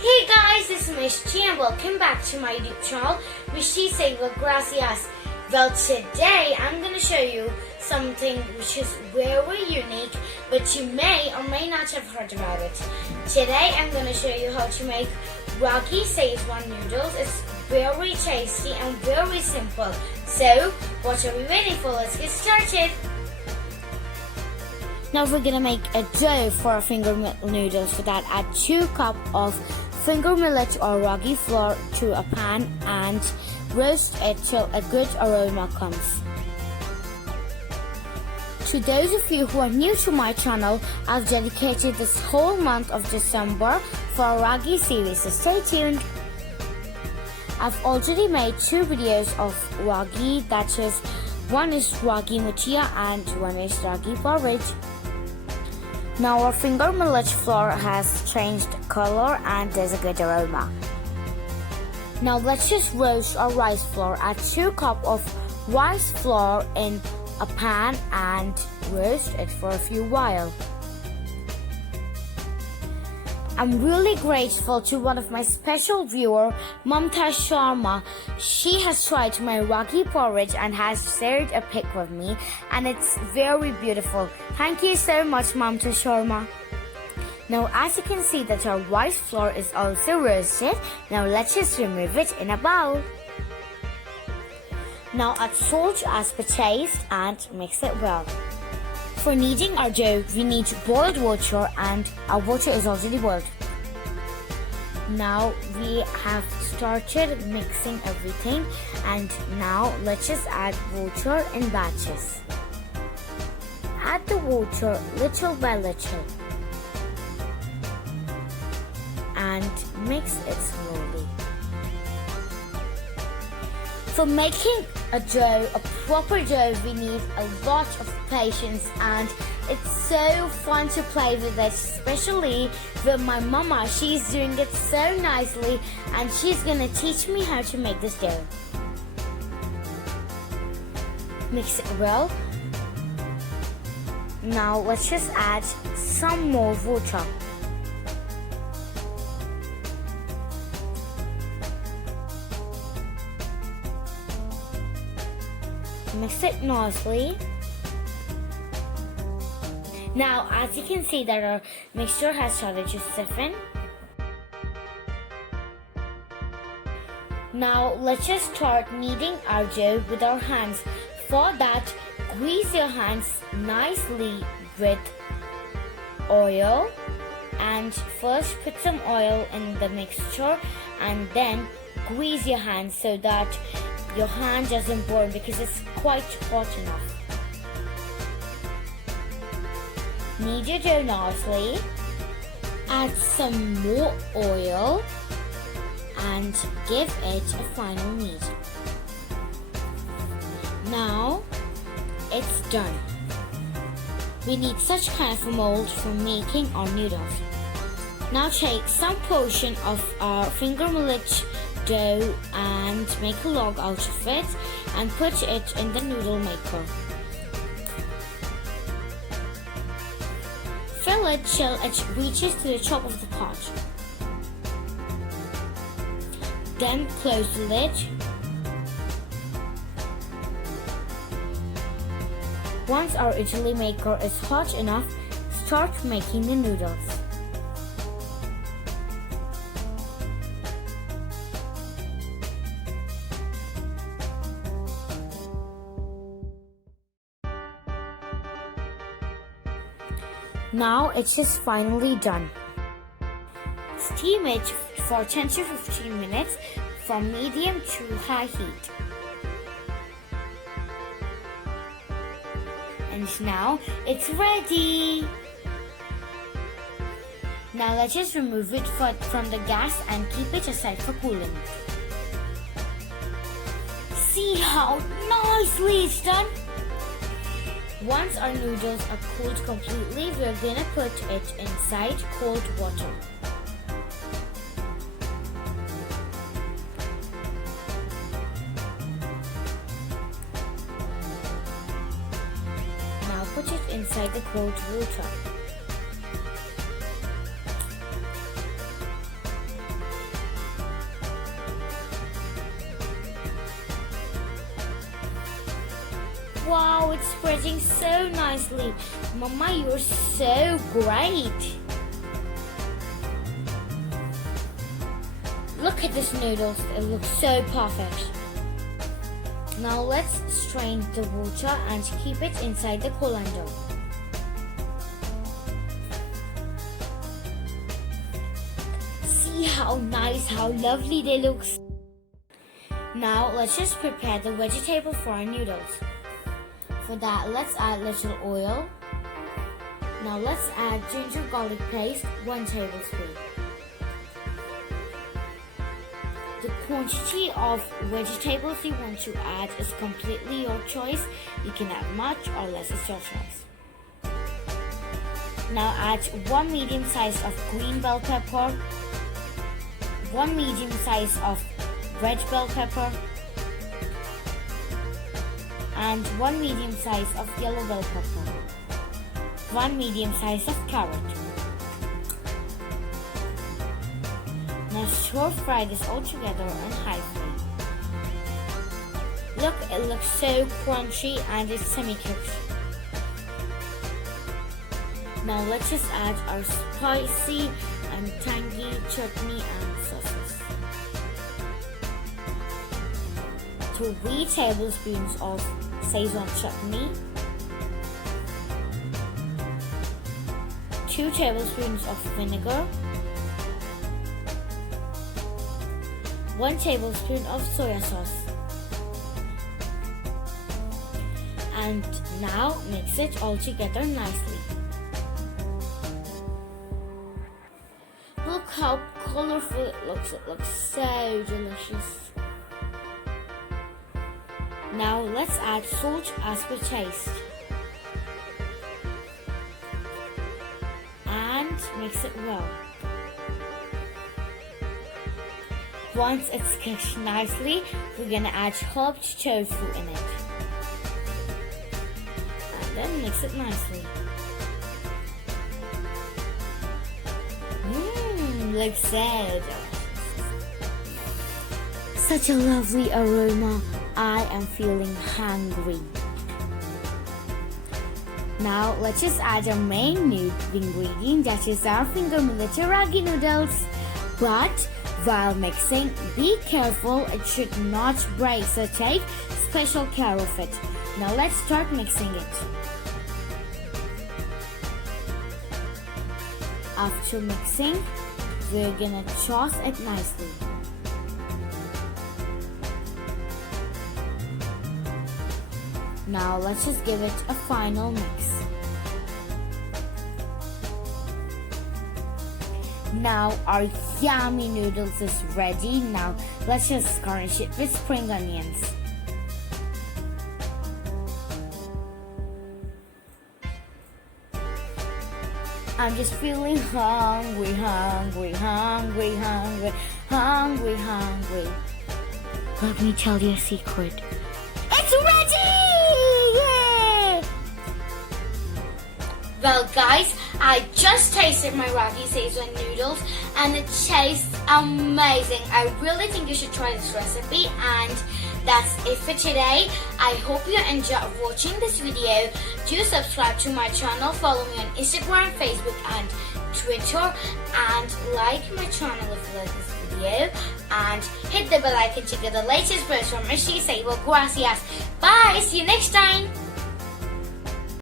Hey guys, this is Mishti and welcome back to my YouTube channel, Mishti Silva Gracias. Well, today I'm going to show you something which is very unique, but you may or may not have heard about it. Today I'm going to show you how to make Ragi Schechwan Noodles. It's very tasty and very simple. So, what are we waiting for? Let's get started. Now we're going to make a dough for our Fingermillet Noodles. For that, add 2 cups of Fingermillet or Ragi flour to a pan and roast it till a good aroma comes. To those of you who are new to my channel, I've dedicated this whole month of December for a Ragi series, so stay tuned. I've already made 2 videos of Ragi, that is, one is Ragi Mutia and one is Ragi porridge. Now our Fingermillet flour has changed color and there's a good aroma. Now let's just roast our rice flour. Add 2 cups of rice flour in a pan and roast it for a few while. I'm really grateful to one of my special viewer, Mamta Sharma. She has tried my Ragi porridge and has shared a pic with me, and it's very beautiful. Thank you so much, Mamta Sharma. Now, as you can see that our rice flour is also roasted, now let's just remove it in a bowl. Now add salt as per taste and mix it well. For kneading our dough, we need boiled water and our water is already boiled. Now we have started mixing everything and now let's just add water in batches. Add the water little by little and mix it slowly. For making a dough, a proper dough, we need a lot of patience and it's so fun to play with it, especially with my mama. She's doing it so nicely and she's gonna teach me how to make this dough. Mix it well. Now let's just add some more water. Mix it nicely. Now, as you can see that our mixture has started to stiffen. Now, let's just start kneading our dough with our hands. For that, grease your hands nicely with oil. And first put some oil in the mixture and then grease your hands so that your hand doesn't burn because it's quite hot enough. Knead your dough nicely. Add some more oil and give it a final knead. Now it's done. We need such kind of a mold for making our noodles. Now take some portion of our Fingermillet dough and make a log out of it and put it in the noodle maker. Fill it till it reaches to the top of the pot. Then close the lid. Once our idli maker is hot enough, start making the noodles. Now it's just finally done. Steam it for 10 to 15 minutes from medium to high heat. And now it's ready. Now let's just remove it from the gas and keep it aside for cooling. See how nicely it's done? Once our noodles are cooled completely, we're gonna put it inside cold water. Now put it inside the cold water. Wow, it's spreading so nicely. Mama, you're so great. Look at this noodles, it looks so perfect. Now let's strain the water and keep it inside the colander. See how nice, how lovely they look. Now let's just prepare the vegetable for our noodles. For that, let's add little oil. Now let's add ginger garlic paste, 1 tablespoon. The quantity of vegetables you want to add is completely your choice. You can add much or less, it's your choice. Now add 1 medium size of green bell pepper, 1 medium size of red bell pepper, and 1 medium size of yellow bell pepper, 1 medium size of carrot. Now stir fry this all together on high flame. Look, it looks so crunchy and it's semi-cooked. Now let's just add our spicy and tangy chutney and sauces. 3 tablespoons of Szechuan chutney, 2 tablespoons of vinegar, 1 tablespoon of soya sauce. And now mix it all together nicely. Look how colorful it looks so delicious. Now let's add salt as per taste. And mix it well. Once it's cooked nicely, we're gonna add chopped tofu in it. And then mix it nicely. Looks so delicious. Such a lovely aroma. I am feeling hungry. Now let's just add our main new ingredient, that is our Fingermillet Ragi Noodles. But while mixing, be careful, it should not break, so take special care of it. Now let's start mixing it. After mixing, we're gonna toss it nicely. Now let's just give it a final mix. Now our yummy noodles is ready. Now let's just garnish it with spring onions. I'm just feeling hungry. Let me tell you a secret. It's ready! Yay! Well guys, I just tasted my Ragi Schechwan Noodles and it tastes amazing. I really think you should try this recipe, and that's it for today. I hope you enjoyed watching this video. Do subscribe to my channel, follow me on Instagram, Facebook and Twitter, and like my channel if you like this video, and hit the bell icon to get the latest post from Rishi. Say well, gracias. Bye, see you next time.